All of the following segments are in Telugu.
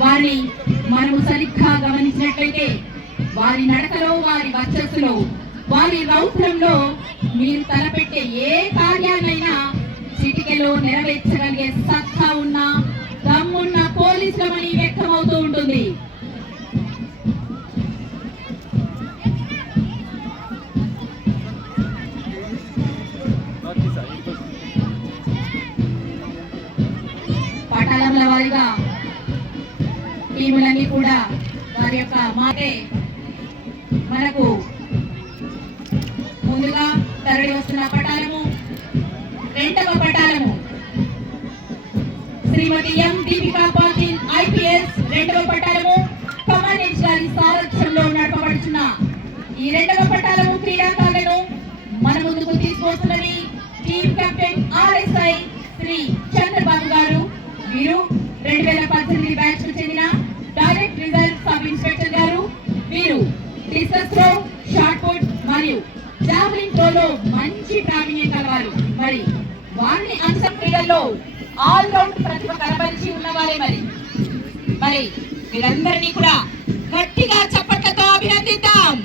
వారిని మనము సరిగ్గా గమనించినట్లయితే వారి నడకలో, వారి వర్చస్సులో, వారి రౌద్రంలో మీరు తలపెట్టే ఏ కార్యాన్నైనా చిటికెలో నెరవేర్చగలిగే సత్తా ఉన్న, దమ్మున్న పోలీసులమని వ్యక్తమవుతూ ఉంటుంది. పటాలముల వారిగా టీములన్నీ కూడా వారి యొక్క మాటే మనకు ముందుగా తరలి వస్తున్న పటాలము, రెండవ పటాలము శ్రీమతి ఎం దీపికా పాటిల్ ఐపీఎస్, రెండవ పటాలము కమాండెంట్ గారి సారథ్యంలో నడపబడుతున్న ఈ రెండవ పటాలము క్రీడాకారులను మన ముందుకు తీసుకొస్తున్నది team captain RSI Shri Chandrababu గారు. వీరు 2018 బ్యాచ్ కు చెందిన డైరెక్ట్ రిజర్వ్ సబ్ ఇన్స్పెక్టర్ గారు. వీరు డిస్కస్ త్రో, షాట్ పుట్ మరియు జావెలిన్ త్రోలో మంచి ప్రావీణ్యం కలవారు. మరి వారిని అంశం క్రీడల్లో ఆల్ రౌండ్ ప్రతిభ కనబరిచి ఉన్నవారే. మరి వీరందరినీ కూడా గట్టిగా చప్పట్లతో అభినందిద్దాం.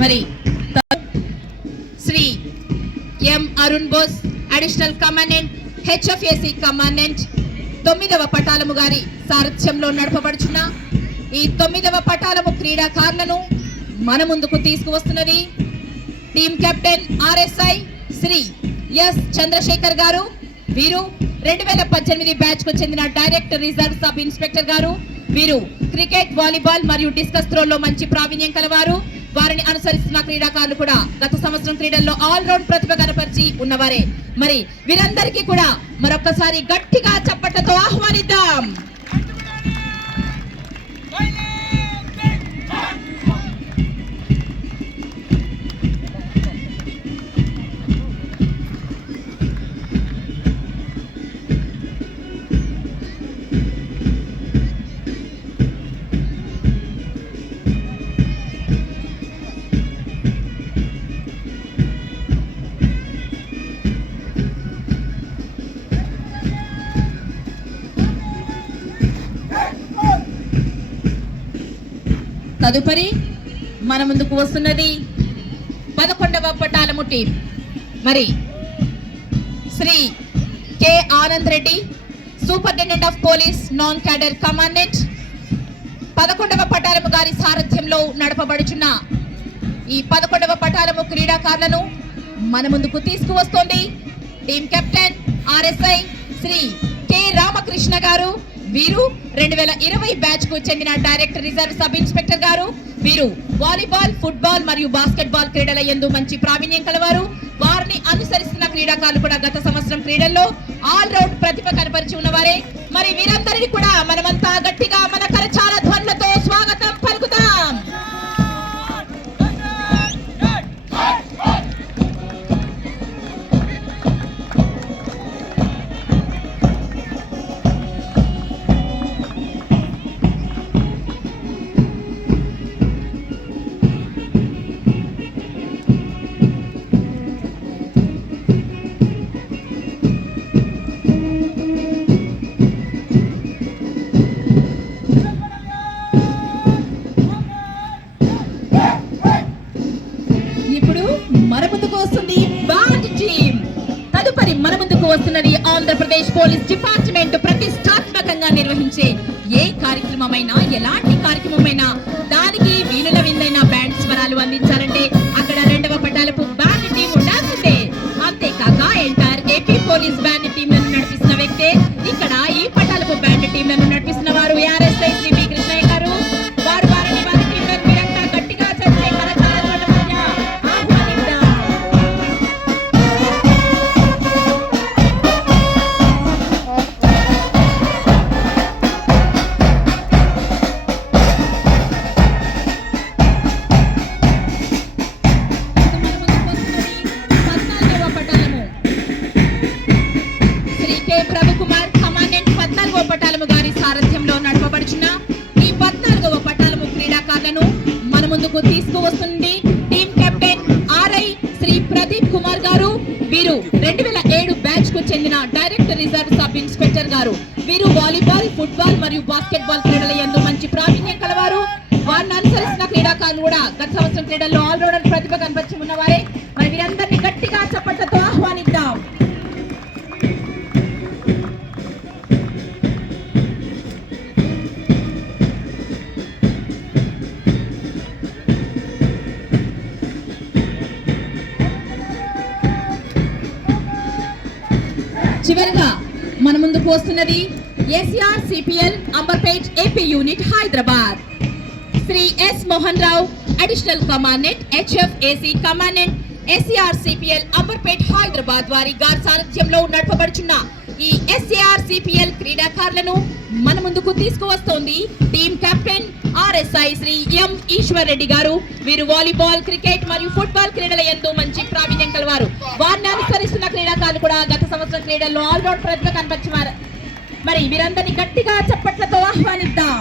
మరి Shri M Arun Bose additional commandant, HFAC commandant, 9వ పటాలము గారి సారథ్యంలో నడపబడుచున్న ఈ 9వ పటాలము క్రీడాకారులను మన ముందుకు తీసుకువస్తున్నది team captain RSI Shri S Chandrashekar గారు. వీరు 2018 బ్యాచ్ కు చెందిన డైరెక్ట్ రిజర్వ్ సబ్ ఇన్స్పెక్టర్ గారు. వీరు క్రికెట్, వాలీబాల్ మరియు డిస్కస్ త్రోలో మంచి ప్రావీణ్యం కలవారు. వారిని అనుసరిస్తున్న క్రీడాకారులు కూడా గత సంవత్సరం క్రీడల్లో ఆల్ రౌండ్ ప్రతిభ కనపరిచి ఉన్నవారే. మరి వీరందరికీ కూడా మరొకసారి గట్టిగా చప్పట్లతో ఆహ్వానిద్దాం. తదుపరి మన ముందుకు వస్తున్నది 11వ పటాలము టీం. మరి Shri K Anand Reddy, superintendent of police, non cadre commandant, 11వ పటాలము గారి సారథ్యంలో నడపబడుచున్న ఈ 11వ పటాలము క్రీడాకారులను మన ముందుకు తీసుకువస్తోంది team captain RSI Shri K Ramakrishna గారు. వీరు 2020 బ్యాచ్ కు చెందిన డైరెక్ట్ రిజర్వ్ సబ్ ఇన్స్పెక్టర్ గారు. వీరు వాలీబాల్, ఫుట్బాల్ మరియు బాస్కెట్బాల్ క్రీడల యందు మంచి ప్రావీణ్యం కలవారు. వారిని అనుసరిస్తున్న క్రీడాకారులు కూడా గత సంవత్సరం క్రీడల్లో ఆల్ రౌండ్ ప్రతిభ కనపరిచి ఉన్నవారే. మరి వీరందరినీ కూడా మనమంతా గట్టిగా మన కరచాల ధ్వనులతో స్వాగతం పలుకుతాం. వస్తున్నది ఆంధ్రప్రదేశ్ పోలీస్ డిపార్ట్మెంట్ ప్రతిష్టాత్మకంగా నిర్వహించే ఏ కార్యక్రమమైనా, ఎలాంటి కార్యక్రమమైనా దానికి వీణుల విందైన బ్యాండ్ స్వరాలు అందించాలంటే అక్కడ 2వ పటాలపు బ్యాండ్ టీం ఉండాల్సిందే. అంతేకాక ఎంటైర్ ఏపీ పోలీస్ బ్యాండ్ టీంలను నడిపిస్తున్న వ్యక్తే ఇక్కడ ఈ పటాలపు బ్యాండ్ టీంలను నడిపిస్తున్న వారు ఆర్ఎస్ఐ శ్రీ బి కృష్ణయ్య గారు. ముందుకు తీసుకువస్తుంది team captain RI Shri Pradeep Kumar గారు. వీరు 2007 బ్యాచ్ కు చెందిన డైరెక్టర్ రిజర్వ్ సబ్ ఇన్స్పెక్టర్ గారు. వీరు వాలీబాల్, ఫుట్బాల్ మరియు బాస్కెట్బాల్ క్రీడల యందు మంచి ప్రావీణ్యం కలవారు. వారిని అనుసరిస్తున్న క్రీడాకారులు కూడా గత సంవత్సరం క్రీడల్లో ఆల్రౌండర్ ప్రతిభ కనబరిచి ఉన్నవారే. మరి వీరందరినీ గట్టిగా చప్పట్లతో ఆహ్వానిద్దాం. చివరిగా మన ముందుకు వస్తున్నది SR CPL Amberpet AP unit Hyderabad. Shri S Mohan Rao additional commandant HFAC commandant SR CPL Amberpet Hyderabad వారి గారి సారథ్యంలో నడపబడుచున్న ఈ ఎస్ఆర్ సిపిఎల్ క్రీడాకారులను మన ముందుకు తీసుకువస్తోంది టీమ్ కెప్టెన్ RSI శ్రీ ఎం ఈశ్వర్ రెడ్డి గారు. వీరు వాలీబాల్, క్రికెట్ మరియు ఫుట్బాల్ క్రీడల యందు మంచి ప్రావీణ్యం కలవారు. వారిని అనుసరిస్తున్న క్రీడాకారులు కూడా గత సంవత్సరం క్రీడల్లో ఆల్రౌండ్ ప్రతిభ కనబరిచేవారు. మరి వీరందరినీ గట్టిగా చప్పట్లతో ఆహ్వానిద్దాం.